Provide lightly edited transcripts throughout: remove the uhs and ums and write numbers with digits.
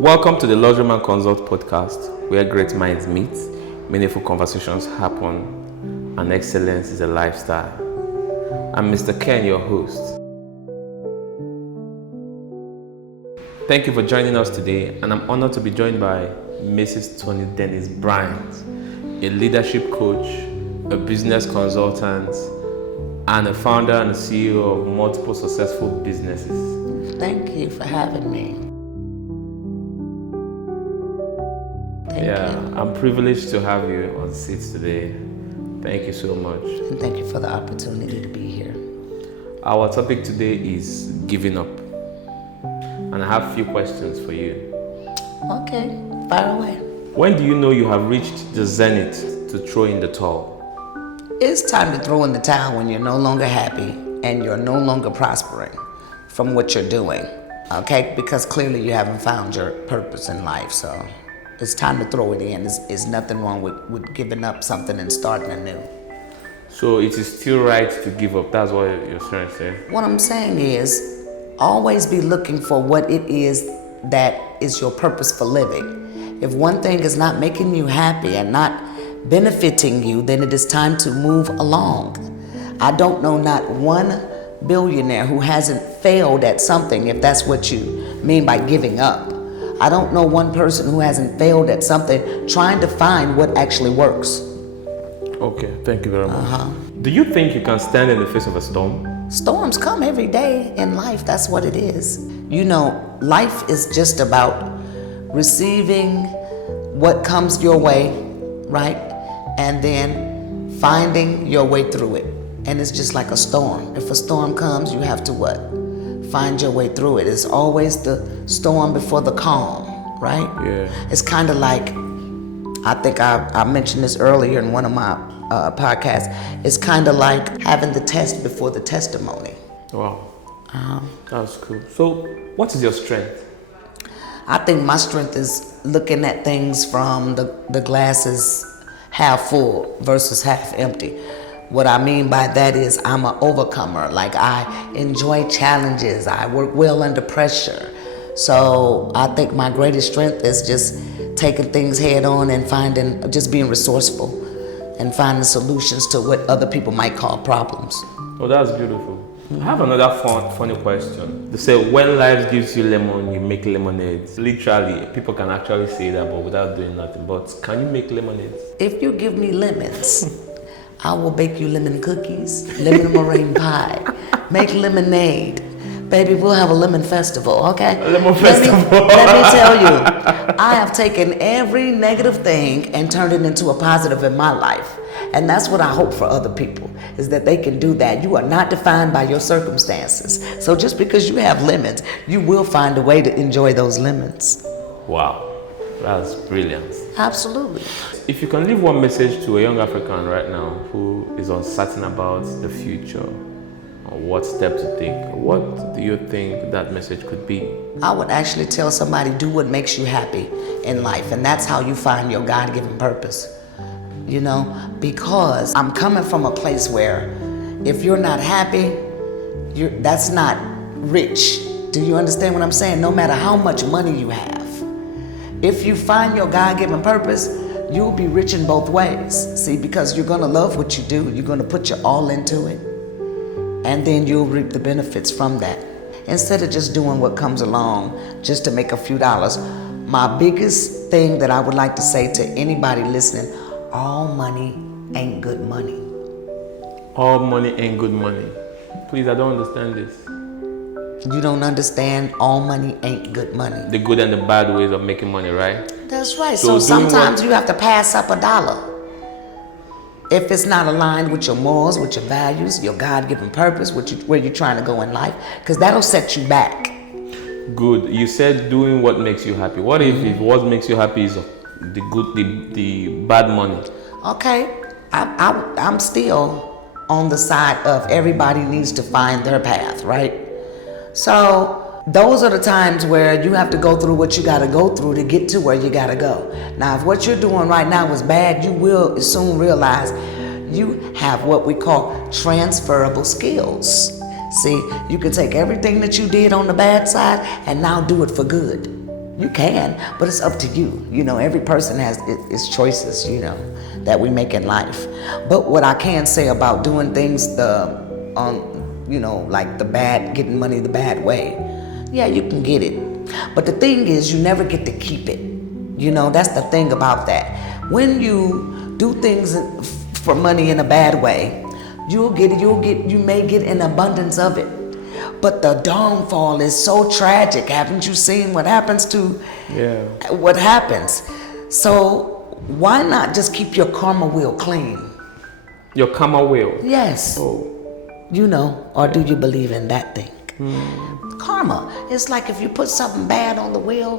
Welcome to the Luxury Man Consult podcast, where great minds meet, meaningful conversations happen, and excellence is a lifestyle. I'm Mr. Ken, your host. Thank you for joining us today, and I'm honored to be joined by Mrs. Toni Dennis Bryant, a leadership coach, a business consultant, and a founder and a CEO of multiple successful businesses. Thank you for having me. Thank you. I'm privileged to have you on seats today. Thank you so much. And thank you for the opportunity to be here. Our topic today is giving up. And I have a few questions for you. Okay, fire away. When do you know you have reached the zenith to throw in the towel? It's time to throw in the towel when you're no longer happy and you're no longer prospering from what you're doing, okay? Because clearly you haven't found your purpose in life, so it's time to throw it in. There's nothing wrong with giving up something and starting anew. So it is still right to give up. That's what you're trying to say. What I'm saying is, always be looking for what it is that is your purpose for living. If one thing is not making you happy and not benefiting you, then it is time to move along. I don't know not one billionaire who hasn't failed at something, if that's what you mean by giving up. I don't know one person who hasn't failed at something trying to find what actually works. Okay, thank you very much. Do you think you can stand in the face of a storm? Storms come every day in life. That's what it is. You know, life is just about receiving what comes your way, right? And then finding your way through it. And it's just like a storm. If a storm comes, you have to what? Find your way through it. It's always the storm before the calm, right? Yeah. It's kind of like, I think I mentioned this earlier in one of my podcasts. It's kind of like having the test before the testimony. Wow. That's cool. So, what is your strength? I think my strength is looking at things from the glasses half full versus half empty. What I mean by that is I'm an overcomer. Like, I enjoy challenges. I work well under pressure. So I think my greatest strength is just taking things head on and just being resourceful and finding solutions to what other people might call problems. Oh, that's beautiful. I have another funny question. They say when life gives you lemon, you make lemonades. Literally, people can actually say that, but without doing nothing. But can you make lemonades? If you give me lemons, I will bake you lemon cookies, lemon meringue pie, make lemonade. Baby, we'll have a lemon festival, okay? Lemon festival. Let me tell you, I have taken every negative thing and turned it into a positive in my life. And that's what I hope for other people, is that they can do that. You are not defined by your circumstances. So just because you have lemons, you will find a way to enjoy those lemons. Wow, that's brilliant. Absolutely. If you can leave one message to a young African right now who is uncertain about the future, or what step to take, what do you think that message could be? I would actually tell somebody, do what makes you happy in life. And that's how you find your God-given purpose. You know, because I'm coming from a place where if you're not happy, that's not rich. Do you understand what I'm saying? No matter how much money you have. If you find your God-given purpose, you'll be rich in both ways. See, because you're going to love what you do. You're going to put your all into it. And then you'll reap the benefits from that. Instead of just doing what comes along just to make a few dollars. My biggest thing that I would like to say to anybody listening, all money ain't good money. All money ain't good money. Please, I don't understand this. You don't understand all money ain't good money. The good and the bad ways of making money, right? That's right. So So sometimes you have to pass up a dollar. If it's not aligned with your morals, with your values, your God-given purpose, where you're trying to go in life, because that'll set you back. Good. You said doing what makes you happy. What if what makes you happy is the bad money? Okay, I'm still on the side of everybody needs to find their path, right? So those are the times where you have to go through what you got to go through to get to where you got to go. Now, if what you're doing right now is bad, you will soon realize you have what we call transferable skills. See, you can take everything that you did on the bad side and now do it for good. You can, but it's up to you. You know, every person has its choices, you know, that we make in life. But what I can say about doing things like getting money the bad way, yeah, you can get it. But the thing is, you never get to keep it. You know, that's the thing about that. When you do things for money in a bad way, you may get an abundance of it. But the downfall is so tragic. Haven't you seen what happens to what happens? So why not just keep your karma wheel clean? Your karma wheel? Yes. Oh. You know, or do you believe in that thing? Karma. It's like if you put something bad on the wheel,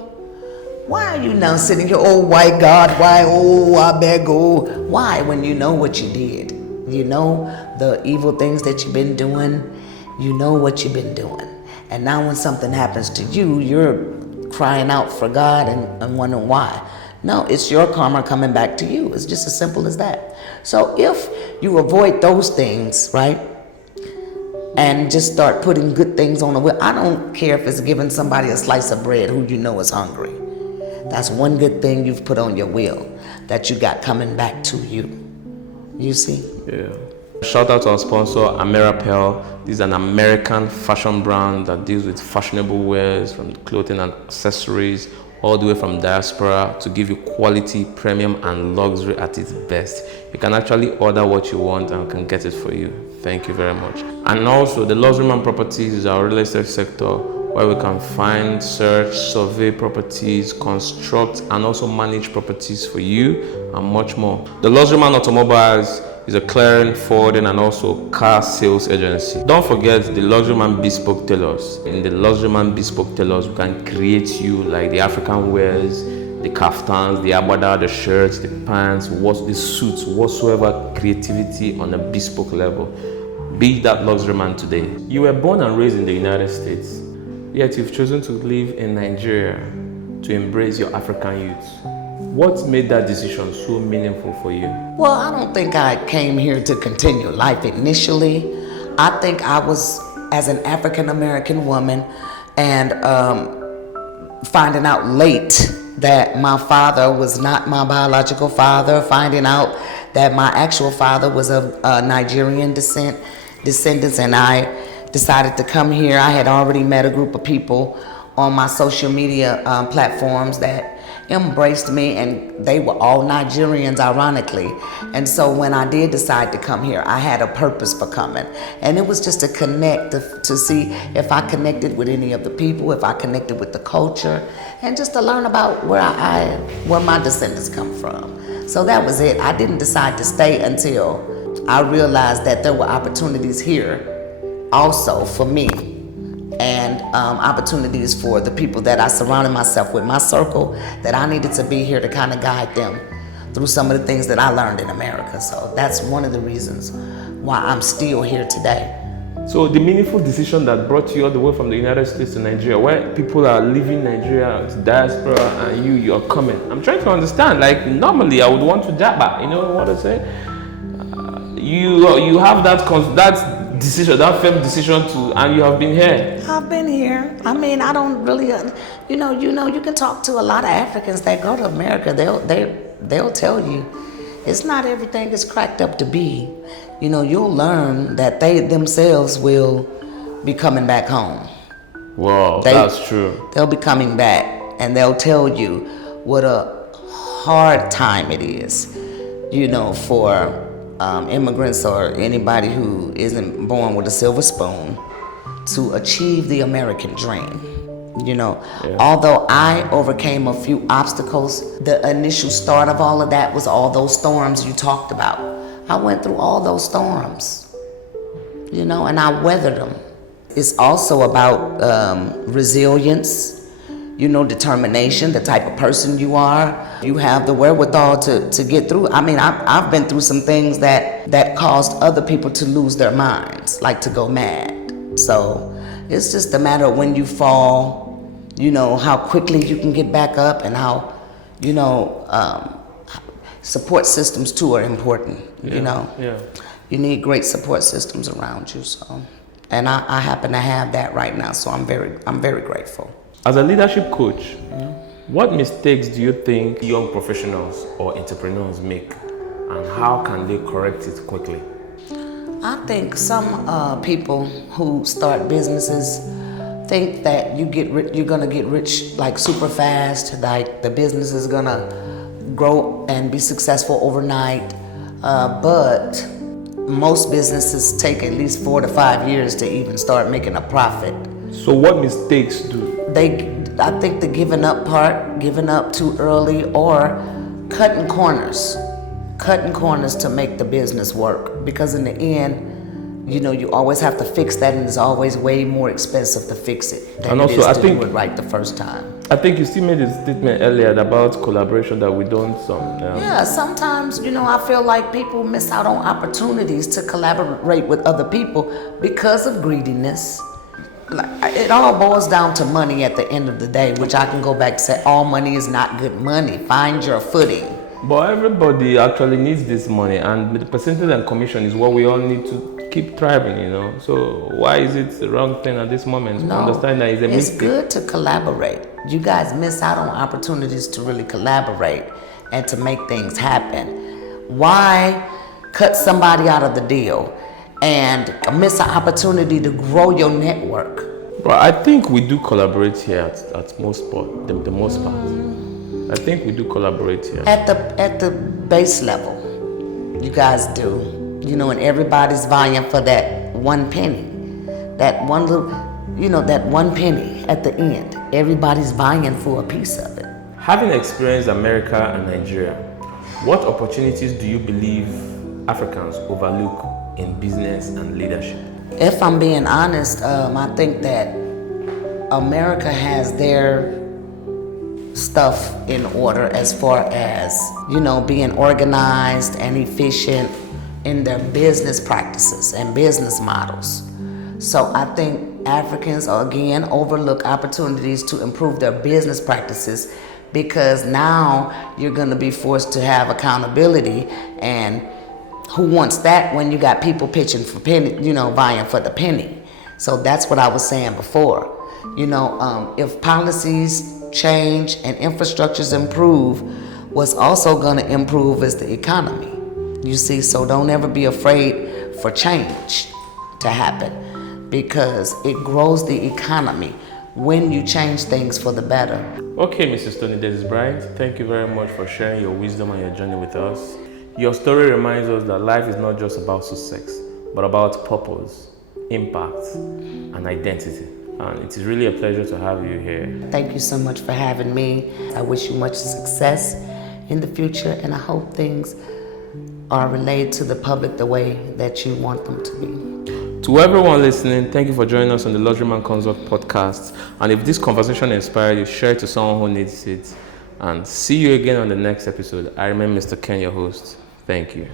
why are you now sitting here, oh my God, why, oh, I beg, oh. Why, when you know what you did? You know the evil things that you've been doing. You know what you've been doing. And now when something happens to you, you're crying out for God and wondering why. No, it's your karma coming back to you. It's just as simple as that. So if you avoid those things, right, and just start putting good things on the wheel, I don't care if it's giving somebody a slice of bread who you know is hungry. That's one good thing you've put on your wheel that you got coming back to you. You see? Yeah. Shout out to our sponsor, Ameripel. This is an American fashion brand that deals with fashionable wears, from clothing and accessories, all the way from diaspora, to give you quality, premium, and luxury at its best. You can actually order what you want and we can get it for you. Thank you very much. And also, the Luxuryman Properties is our real estate sector where we can find, search, survey properties, construct, and also manage properties for you, and much more. The Luxuryman Automobiles is a clearing, forwarding, and also car sales agency. Don't forget the Luxuryman Bespoke Tailors. In the Luxuryman Bespoke Tailors, we can create you like the African wears, the kaftans, the agbada, the shirts, the pants, the suits, whatsoever creativity on a bespoke level. Be that Luxuryman today. You were born and raised in the United States, yet you've chosen to live in Nigeria to embrace your African youth. What made that decision so meaningful for you? Well, I don't think I came here to continue life initially. I think I was, as an African American woman, and finding out late that my father was not my biological father, finding out that my actual father was of Nigerian descendants, and I decided to come here. I had already met a group of people on my social media platforms that embraced me, and they were all Nigerians, ironically. And so when I did decide to come here, I had a purpose for coming, and it was just to connect, to see if I connected with any of the people, if I connected with the culture, and just to learn about where my descendants come from. So that was it. I didn't decide to stay until I realized that there were opportunities here also for me, and opportunities for the people that I surrounded myself with, my circle, that I needed to be here to kind of guide them through some of the things that I learned in America. So that's one of the reasons why I'm still here today. So the meaningful decision that brought you all the way from the United States to Nigeria, where people are leaving Nigeria to diaspora, and you're coming. I'm trying to understand. Like, normally I would want to jabba, you know what I say? You have that decision, that firm decision to, and you have been here. I've been here. I mean, I don't really, you can talk to a lot of Africans that go to America. They'll tell you, it's not everything is cracked up to be. You know, you'll learn that they themselves will be coming back home. Wow, that's true. They'll be coming back, and they'll tell you what a hard time it is, you know, for immigrants or anybody who isn't born with a silver spoon to achieve the American dream. You know, although I overcame a few obstacles, the initial start of all of that was all those storms you talked about. I went through all those storms, you know, and I weathered them. It's also about resilience, you know, determination, the type of person you are. You have the wherewithal to get through. I mean, I've been through some things that caused other people to lose their minds, like to go mad. So it's just a matter of when you fall, you know, how quickly you can get back up, and how, you know, support systems too are important, you know. Yeah. You need great support systems around you, so. And I happen to have that right now, so I'm very grateful. As a leadership coach, What mistakes do you think young professionals or entrepreneurs make, and how can they correct it quickly? I think some people who start businesses think that you're gonna get rich like super fast, like the business is gonna grow and be successful overnight. But most businesses take at least 4 to 5 years to even start making a profit. So what mistakes do? I think the giving up part, giving up too early, or cutting corners to make the business work. Because in the end, you always have to fix that, and it's always way more expensive to fix it than And it also, is I to think- do it right the first time. I think you still made a statement earlier about collaboration that we don't Yeah, sometimes, I feel like people miss out on opportunities to collaborate with other people because of greediness. Like, it all boils down to money at the end of the day, which I can go back and say all money is not good money. Find your footing. But everybody actually needs this money, and the percentage and commission is what we all need to keep thriving, So why is it the wrong thing at this moment? No, Understand that it's a it's mistake. good to collaborate. You guys miss out on opportunities to really collaborate and to make things happen. Why cut somebody out of the deal and miss an opportunity to grow your network? But I think we do collaborate here at most part, the most part. I think we do collaborate here. At the base level, you guys do. And everybody's vying for that one penny. That one little, that one penny at the end. Everybody's vying for a piece of it. Having experienced America and Nigeria, what opportunities do you believe Africans overlook in business and leadership? If I'm being honest, I think that America has their stuff in order as far as, being organized and efficient in their business practices and business models. So I think Africans, again, overlook opportunities to improve their business practices because now you're going to be forced to have accountability, and who wants that when you got people pitching for penny, vying for the penny. So that's what I was saying before. If policies change and infrastructures improve, what's also going to improve is the economy. You see, so don't ever be afraid for change to happen because it grows the economy when you change things for the better. Okay, Mrs. Tony Dennis Bryant, thank you very much for sharing your wisdom and your journey with us. Your story reminds us that life is not just about success, but about purpose, impact, and identity. And it is really a pleasure to have you here. Thank you so much for having me. I wish you much success in the future, and I hope things are relayed to the public the way that you want them to be. To everyone listening, thank you for joining us on the Luxuryman Consult podcast. And if this conversation inspired you, share it to someone who needs it. And see you again on the next episode. I remain Mr. Ken, your host. Thank you.